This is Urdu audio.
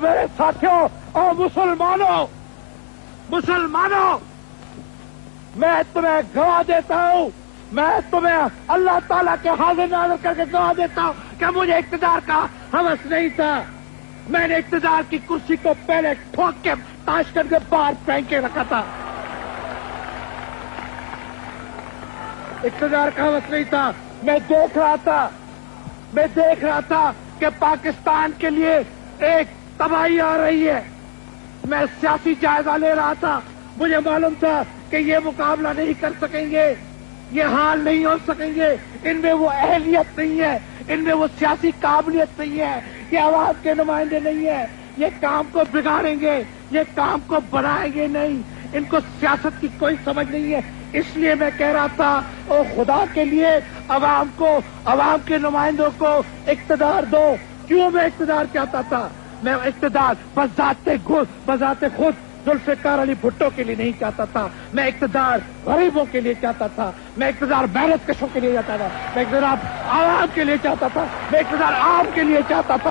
میرے ساتھیوں اور مسلمانوں، میں تمہیں گواہ دیتا ہوں، میں تمہیں اللہ تعالیٰ کے حاضر ناظر کر کے گواہ دیتا ہوں کہ مجھے اقتدار کا ہوس نہیں تھا. میں نے اقتدار کی کرسی کو پہلے ٹھوک کے تاشکند کے باہر پھینک کے رکھا تھا. اقتدار کا ہوس نہیں تھا. میں دیکھ رہا تھا کہ پاکستان کے لیے ایک تباہی آ رہی ہے. میں سیاسی جائزہ لے رہا تھا. مجھے معلوم تھا کہ یہ مقابلہ نہیں کر سکیں گے، یہ حال نہیں ہو سکیں گے، ان میں وہ اہلیت نہیں ہے، ان میں وہ سیاسی قابلیت نہیں ہے، یہ عوام کے نمائندے نہیں ہے، یہ کام کو بگاڑیں گے، یہ کام کو بڑھائیں گے نہیں، ان کو سیاست کی کوئی سمجھ نہیں ہے. اس لیے میں کہہ رہا تھا او خدا کے لیے عوام کے نمائندوں کو اقتدار دو. کیوں میں اقتدار چاہتا تھا؟ میں اقتدار بذات خود ذوالفقار علی بھٹو کے لیے نہیں چاہتا تھا. میں اقتدار غریبوں کے لیے چاہتا تھا. میں اقتدار محنت کشوں کے لیے چاہتا تھا. میں اقتدار عوام کے لیے چاہتا تھا. میں اقتدار عام کے لیے چاہتا تھا.